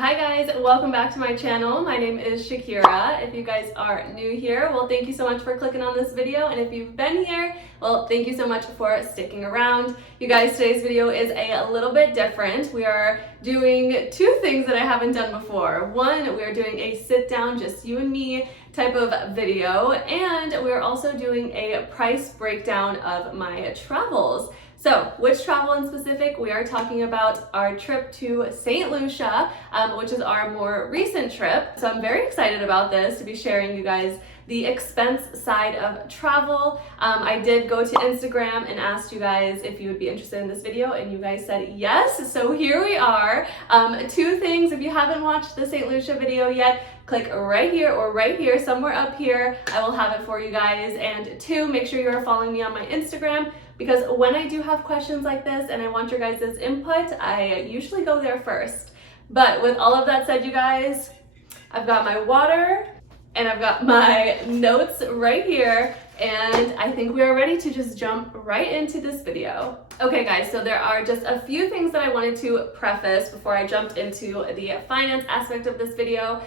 Hi guys, welcome back to my channel. My name is Shakira. If you guys are new here, well, thank you so much for clicking on this video. And if you've been here, well, thank you so much for sticking around. You guys, today's video is a little bit different. We are doing two things that I haven't done before. One, we are doing a sit down, just you and me type of video. And we're also doing a price breakdown of my travels. So, which travel in specific? We are talking about our trip to St. Lucia, which is our more recent trip. So I'm very excited about this, to be sharing you guys the expense side of travel. I did go to Instagram and asked you guys if you would be interested in this video, and you guys said yes. So here we are. Two things, if you haven't watched the St. Lucia video yet, click right here or right here, somewhere up here. I will have it for you guys. And two, make sure you are following me on my Instagram, because when I do have questions like this and I want your guys' input, I usually go there first. But with all of that said, you guys, I've got my water and I've got my notes right here, and I think we are ready to just jump right into this video. Okay guys, so there are just a few things that I wanted to preface before I jumped into the finance aspect of this video.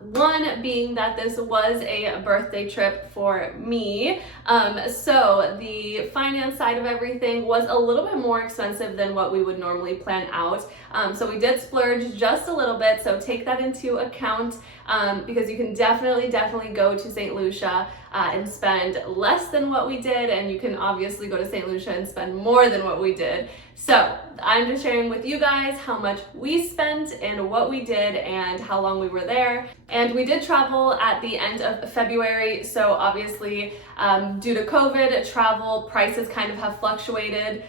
One being that this was a birthday trip for me. So the finance side of everything was a little bit more expensive than what we would normally plan out. So we did splurge just a little bit, so take that into account, because you can definitely go to St. Lucia and spend less than what we did, and you can obviously go to St. Lucia and spend more than what we did. So I'm just sharing with you guys how much we spent and what we did and how long we were there. And we did travel at the end of February, so obviously due to COVID, travel prices kind of have fluctuated.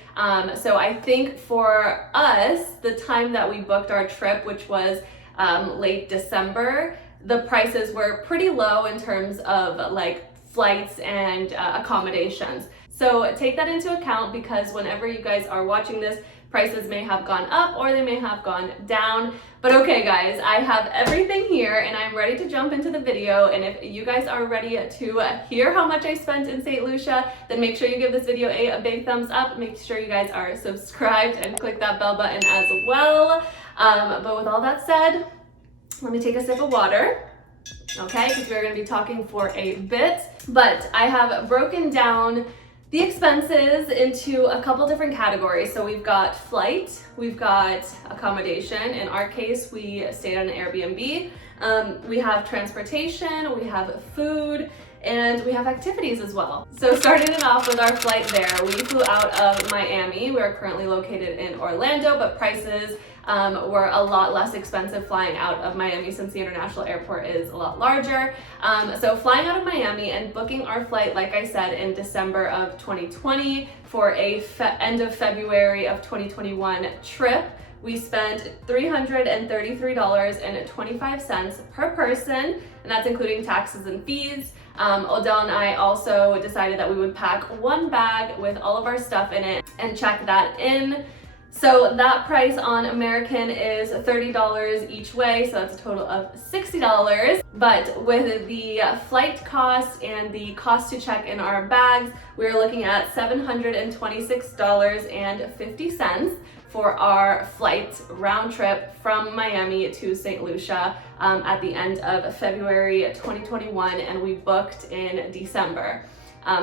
So I think for us, the time that we booked our trip, which was late December, the prices were pretty low in terms of like flights and accommodations. So take that into account, because whenever you guys are watching this, prices may have gone up or they may have gone down. But okay guys, I have everything here and I'm ready to jump into the video. And if you guys are ready to hear how much I spent in St. Lucia, then make sure you give this video a big thumbs up. Make sure you guys are subscribed and click that bell button as well. But with all that said, let me take a sip of water. Okay, because we're going to be talking for a bit. But I have broken down the expenses into a couple different categories. So we've got flight, we've got accommodation. In our case, we stayed on an Airbnb. We have transportation, we have food, and we have activities as well. So starting it off with our flight there, we flew out of Miami. We're currently located in Orlando, but prices were a lot less expensive flying out of Miami since the international airport is a lot larger. So flying out of Miami and booking our flight, like I said, in December of 2020 for a end of February of 2021 trip, we spent $333.25 per person, and that's including taxes and fees. Odell and I also decided that we would pack one bag with all of our stuff in it and check that in. So that price on American is $30 each way, so that's a total of $60. But with the flight cost and the cost to check in our bags, we're looking at $726.50 for our flight round trip from Miami to St. Lucia at the end of February 2021, and we booked in December.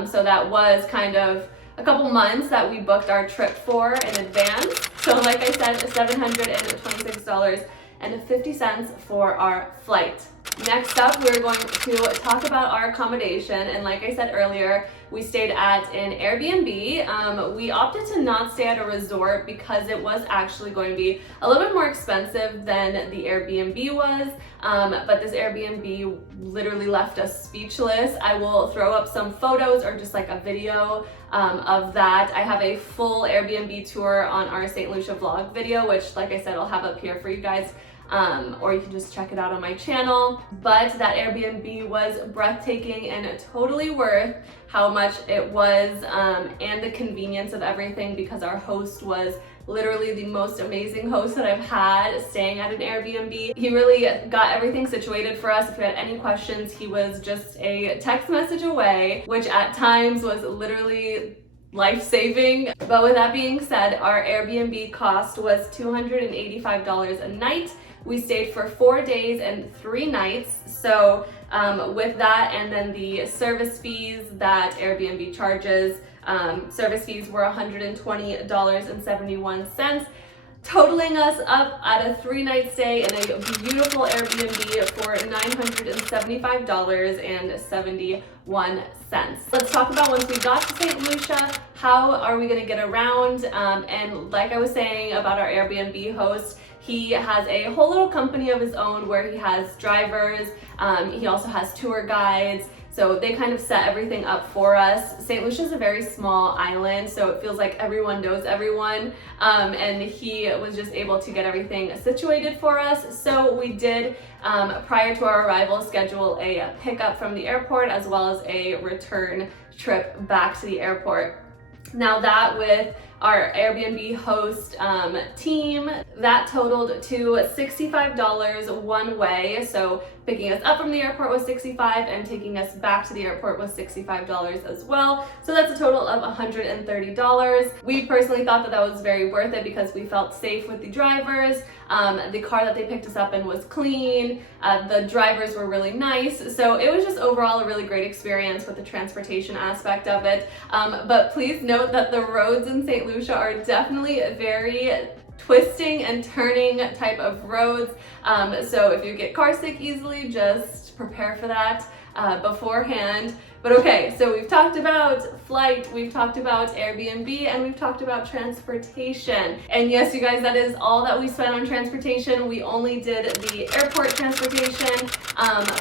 So that was kind of a couple months that we booked our trip for in advance. So like I said, $726.50 for our flight. Next up, we're going to talk about our accommodation. And like I said earlier, we stayed at an Airbnb. We opted to not stay at a resort because it was actually going to be a little bit more expensive than the Airbnb was. But this Airbnb literally left us speechless. I will throw up some photos or just like a video of that. I have a full Airbnb tour on our St. Lucia vlog video, which like I said, I'll have up here for you guys. Or you can just check it out on my channel. But that Airbnb was breathtaking and totally worth how much it was, and the convenience of everything, because our host was literally the most amazing host that I've had staying at an Airbnb. He really got everything situated for us. If we had any questions, he was just a text message away, which at times was literally life-saving. But with that being said, our Airbnb cost was $285 a night, We stayed for 4 days and 3 nights. So with that and then the service fees that Airbnb charges, service fees were $120.71, totaling us up at a 3-night stay in a beautiful Airbnb for $975.71. Let's talk about once we got to St. Lucia, how are we gonna get around? And like I was saying about our Airbnb host, he has a whole little company of his own where he has drivers, he also has tour guides, so they kind of set everything up for us. St. Lucia is a very small island, so it feels like everyone knows everyone, and he was just able to get everything situated for us. So we did, prior to our arrival, schedule a pickup from the airport as well as a return trip back to the airport. Now that with our Airbnb host team, that totaled to $65 one way. So picking us up from the airport was $65 and taking us back to the airport was $65 as well. So that's a total of $130. We personally thought that that was very worth it because we felt safe with the drivers. The car that they picked us up in was clean. The drivers were really nice. So it was just overall a really great experience with the transportation aspect of it. But please note that the roads in St. Lucia are definitely very twisting and turning type of roads. So if you get car sick easily, just prepare for that beforehand. But okay, so we've talked about flight, we've talked about Airbnb, and we've talked about transportation. And yes, you guys, that is all that we spent on transportation. We only did the airport transportation,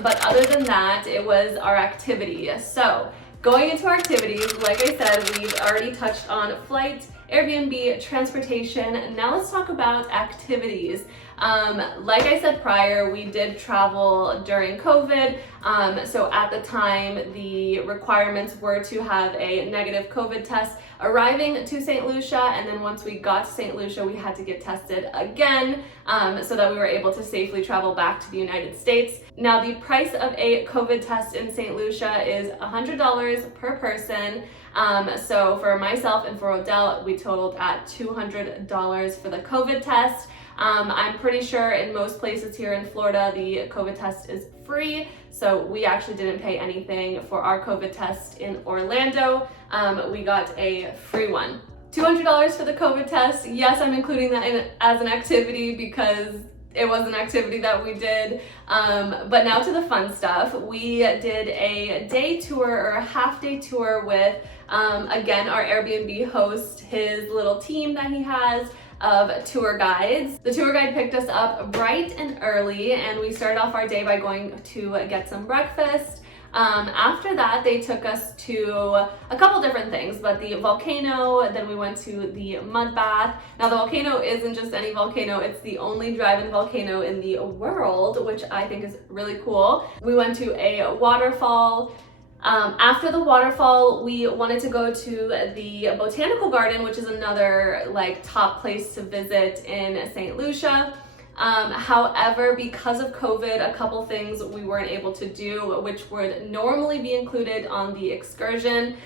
but other than that, it was our activity. So going into our activities, like I said, we've already touched on flight, Airbnb, transportation. Now let's talk about activities. Like I said prior, we did travel during COVID. So at the time, the requirements were to have a negative COVID test arriving to St. Lucia. And then once we got to St. Lucia, we had to get tested again so that we were able to safely travel back to the United States. Now the price of a COVID test in St. Lucia is $100 per person. So for myself and for Odell, we totaled at $200 for the COVID test. I'm pretty sure in most places here in Florida, the COVID test is free. So we actually didn't pay anything for our COVID test in Orlando. We got a free one. $200 for the COVID test. Yes, I'm including that in as an activity because it was an activity that we did. But now to the fun stuff. We did a day tour or a half-day tour with, again, our Airbnb host, his little team that he has of tour guides. The tour guide picked us up bright and early, and we started off our day by going to get some breakfast. After that, they took us to a couple different things, but the volcano, then we went to the mud bath. Now the volcano isn't just any volcano, it's the only drive-in volcano in the world, which I think is really cool. We went to a waterfall. After the waterfall, we wanted to go to the botanical garden, which is another like top place to visit in St. Lucia. However, because of COVID, a couple things we weren't able to do, which would normally be included on the excursion.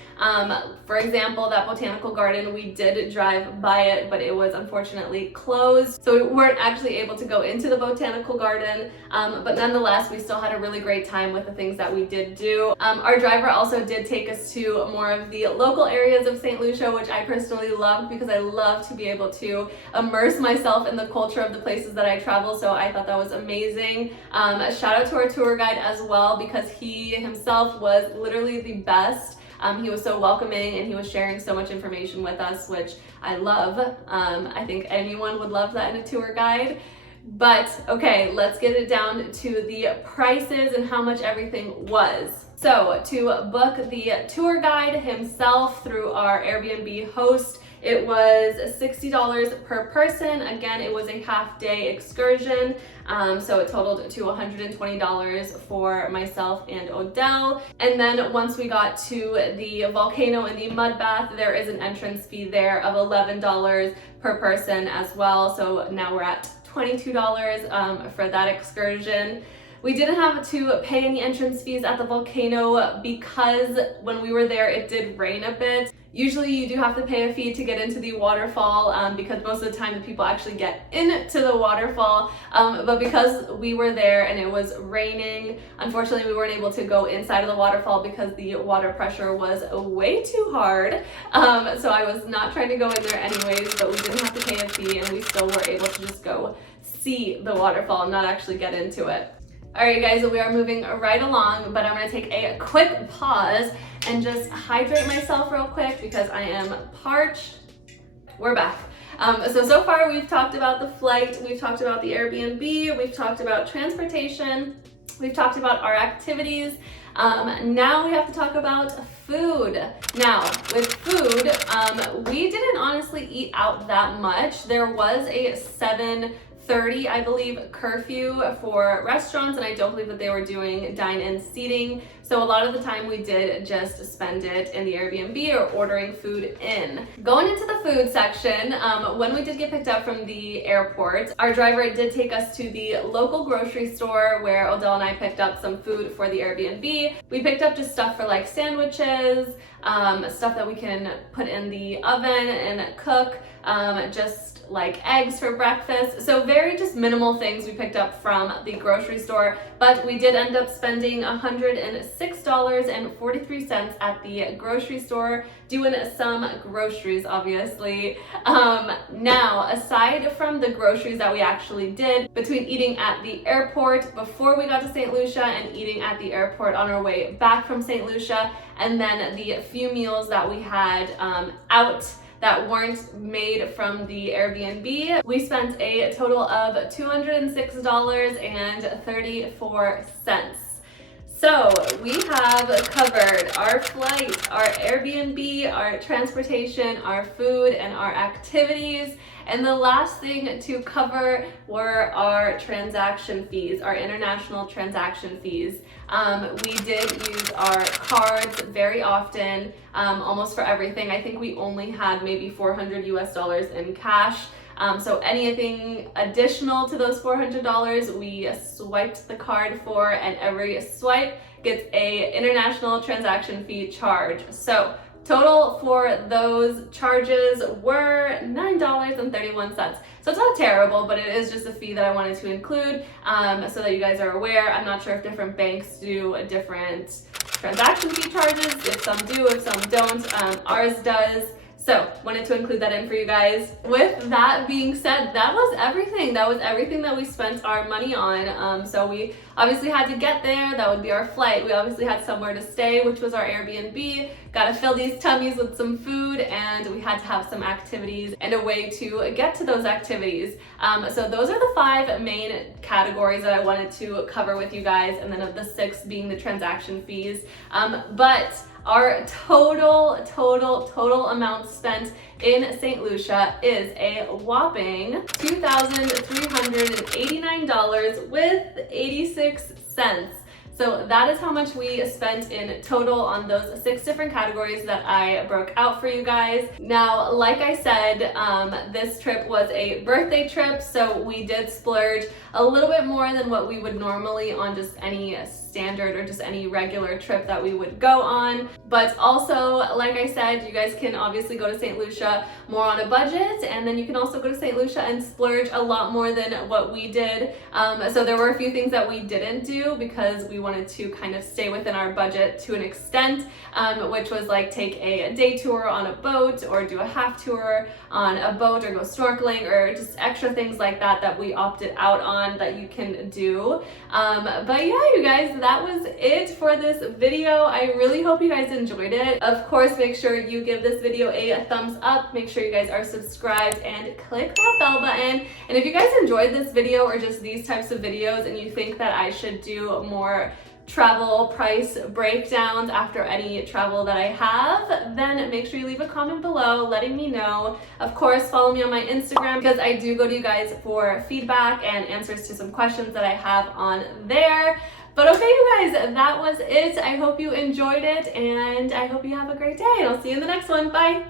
For example, that botanical garden, we did drive by it, but it was unfortunately closed. So we weren't actually able to go into the botanical garden. But nonetheless, we still had a really great time with the things that we did do. Our driver also did take us to more of the local areas of St. Lucia, which I personally loved because I love to be able to immerse myself in the culture of the places that I travel. So I thought that was amazing. Shout out to our tour guide as well because he himself was literally the best. He was so welcoming and he was sharing so much information with us, which I love. I think anyone would love that in a tour guide. But okay, let's get it down to the prices and how much everything was. So to book the tour guide himself through our Airbnb host, it was $60 per person. Again, it was a half-day excursion, so it totaled to $120 for myself and Odell. And then once we got to the volcano and the mud bath, there is an entrance fee there of $11 per person as well. So now we're at $22 for that excursion. We didn't have to pay any entrance fees at the volcano because when we were there it did rain a bit. Usually you do have to pay a fee to get into the waterfall because most of the time the people actually get into the waterfall, but because we were there and it was raining, unfortunately we weren't able to go inside of the waterfall because the water pressure was way too hard. So I was not trying to go in there anyways, but we didn't have to pay a fee and we still were able to just go see the waterfall and not actually get into it. Alright guys, we are moving right along, but I'm going to take a quick pause and just hydrate myself real quick because I am parched. We're back. So far we've talked about the flight, we've talked about the Airbnb, we've talked about transportation, we've talked about our activities. Now we have to talk about food. Now, with food, we didn't honestly eat out that much. There was a 7:30, I believe, curfew for restaurants, and I don't believe that they were doing dine-in seating. So a lot of the time we did just spend it in the Airbnb or ordering food in. Going into the food section, when we did get picked up from the airport, our driver did take us to the local grocery store where Odell and I picked up some food for the Airbnb. We picked up just stuff for like sandwiches, stuff that we can put in the oven and cook, just like eggs for breakfast. So very just minimal things we picked up from the grocery store, but we did end up spending $106.43 at the grocery store doing some groceries, obviously. Now, aside from the groceries that we actually did, between eating at the airport before we got to St. Lucia and eating at the airport on our way back from St. Lucia, and then the few meals that we had out that weren't made from the Airbnb, we spent a total of $206.34. So we have covered our flight, our Airbnb, our transportation, our food, and our activities. And the last thing to cover were our transaction fees, our international transaction fees. We did use our cards very often, almost for everything. I think we only had maybe $400 US in cash. So anything additional to those $400, we swiped the card for, and every swipe gets a international transaction fee charge. So total for those charges were $9.31. So it's not terrible, but it is just a fee that I wanted to include so that you guys are aware. I'm not sure if different banks do a different transaction fee charges. If some do, if some don't. Ours does. So wanted to include that in for you guys. With that being said, that was everything. That was everything that we spent our money on. So we obviously had to get there. That would be our flight. We obviously had somewhere to stay, which was our Airbnb. Got to fill these tummies with some food, and we had to have some activities and a way to get to those activities. So those are the 5 main categories that I wanted to cover with you guys, and then of the 6 being the transaction fees. But our total amount spent in St. Lucia is a whopping $2,389.86. So that is how much we spent in total on those 6 different categories that I broke out for you guys. Now, like I said, this trip was a birthday trip, so we did splurge a little bit more than what we would normally on just any standard or just any regular trip that we would go on. But also, like I said, you guys can obviously go to St. Lucia more on a budget, and then you can also go to St. Lucia and splurge a lot more than what we did. So there were a few things that we didn't do because we wanted to kind of stay within our budget to an extent, which was like take a day tour on a boat or do a half tour on a boat or go snorkeling or just extra things like that that we opted out on that you can do. But yeah, you guys, that was it for this video. I really hope you guys enjoyed it. Of course, make sure you give this video a thumbs up. Make sure you guys are subscribed and click that bell button. And if you guys enjoyed this video or just these types of videos and you think that I should do more travel price breakdowns after any travel that I have, then make sure you leave a comment below letting me know. Of course, follow me on my Instagram because I do go to you guys for feedback and answers to some questions that I have on there. But okay, you guys, that was it. I hope you enjoyed it, and I hope you have a great day, and I'll see you in the next one. Bye.